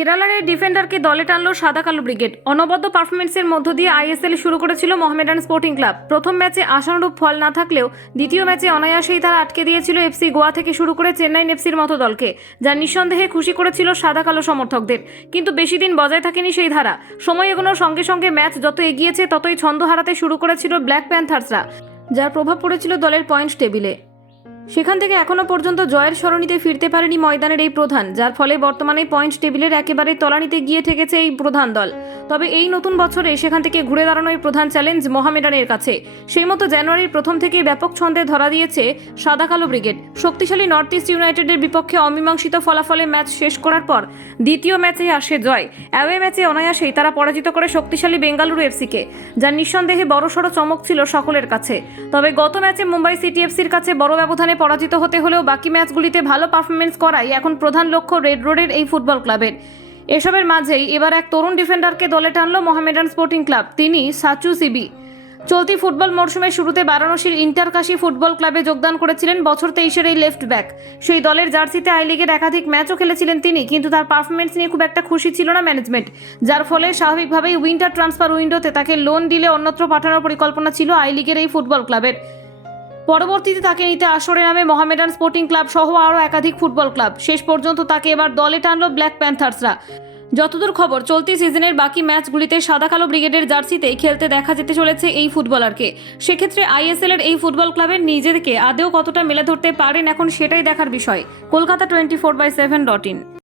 কেরালার এই ডিফেন্ডারকে দলে টানলো সাদা কালো ব্রিগেড। অনবদ্য পারফরমেন্সের মধ্য দিয়ে আইএসএল শুরু করেছিল মোহামেডান স্পোর্টিং ক্লাব। প্রথম ম্যাচে আশানুরূপ ফল না থাকলেও দ্বিতীয় ম্যাচে অনায়াসেই তারা আটকে দিয়েছিল এফসি গোয়া থেকে শুরু করে চেন্নাইন এফসির মতো দলকে, যা নিঃসন্দেহে খুশি করেছিল সাদা কালো সমর্থকদের। কিন্তু বেশি দিন বজায় থাকেনি সেই ধারা। সময় এগোনোর সঙ্গে সঙ্গে ম্যাচ যত এগিয়েছে ততই ছন্দ হারাতে শুরু করেছিল ব্ল্যাক প্যান্থার্সরা, যার প্রভাব পড়েছিল দলের পয়েন্ট টেবিলে। সেখান থেকে এখনও পর্যন্ত জয়ের সরণিতে ফিরতে পারেনি ময়দানের এই প্রধান, যার ফলে বর্তমানে পয়েন্ট টেবিলের একেবারে তলানিতে গিয়ে ঠেকেছে এই প্রধান দল। তবে এই নতুন বছরে সেখান থেকে ঘুরে দাঁড়ানোই প্রধান চ্যালেঞ্জ মোহামেডানের কাছে। সেই মতো জানুয়ারির প্রথম থেকেই ব্যাপক ছন্দে ধরা দিয়েছে সাদা কালো ব্রিগেড। শক্তিশালী নর্থ ইস্ট ইউনাইটেডের বিপক্ষে অমীমাংসিত ফলাফলে ম্যাচ শেষ করার পর দ্বিতীয় ম্যাচে আসে জয়। অ্যাওয়ে ম্যাচে অনায়াসেই তারা পরাজিত করে শক্তিশালী বেঙ্গালুরু এফসিকে যা নিঃসন্দেহে বড়সড় চমক ছিল সকলের কাছে। তবে গত ম্যাচে মুম্বাই সিটি এফসির কাছে বড় ব্যবধানে পরাজিত হতে হলেও বাকি ম্যাচগুলিতে ভালো পারফরমেন্স করাই এখন প্রধান লক্ষ্য রেড রোডের এই ফুটবল ক্লাবের। এসবের মাঝেই এবার এক তরুণ ডিফেন্ডারকে দলে টানল মোহামেডান স্পোর্টিং ক্লাব, তিনি সাচু সিবি। চলতি ফুটবল মরশুমের শুরুতে বারাণসীর ইন্টারকাশি ফুটবল ক্লাবে যোগদান করেছিলেন বছর তেইশের এই লেফট ব্যাক। সেই দলের জার্সিতে আই লিগের একাধিক ম্যাচও খেলেছিলেন তিনি, কিন্তু তার পারফরমেন্স নিয়ে খুব একটা খুশি ছিল না ম্যানেজমেন্ট, যার ফলে স্বাভাবিকভাবেই উইন্টার ট্রান্সফার উইন্ডোতে তাকে লোন দিলে অন্যত্র পাঠানোর পরিকল্পনা ছিল আই লিগের এই ফুটবল ক্লাবের। পরবর্তীতে তাকে নিতে আসরে নামে মহামেডান স্পোর্টিং ক্লাব সহ আরও একাধিক ফুটবল ক্লাব। শেষ পর্যন্ত তাকে এবার দলে টানল ব্ল্যাক প্যান্থার্সরা। যতদূর খবর, চলতি সিজনের বাকি ম্যাচগুলিতে সাদা কালো ব্রিগেডের জার্সিতেই খেলতে দেখা যেতে চলেছে এই ফুটবলারকে। সেক্ষেত্রে আইএসএল এর এই ফুটবল ক্লাবের নিজেদেরকে আদেও কতটা মেলে ধরতে পারেন এখন সেটাই দেখার বিষয়। Kolkata twenty four by seven dot in.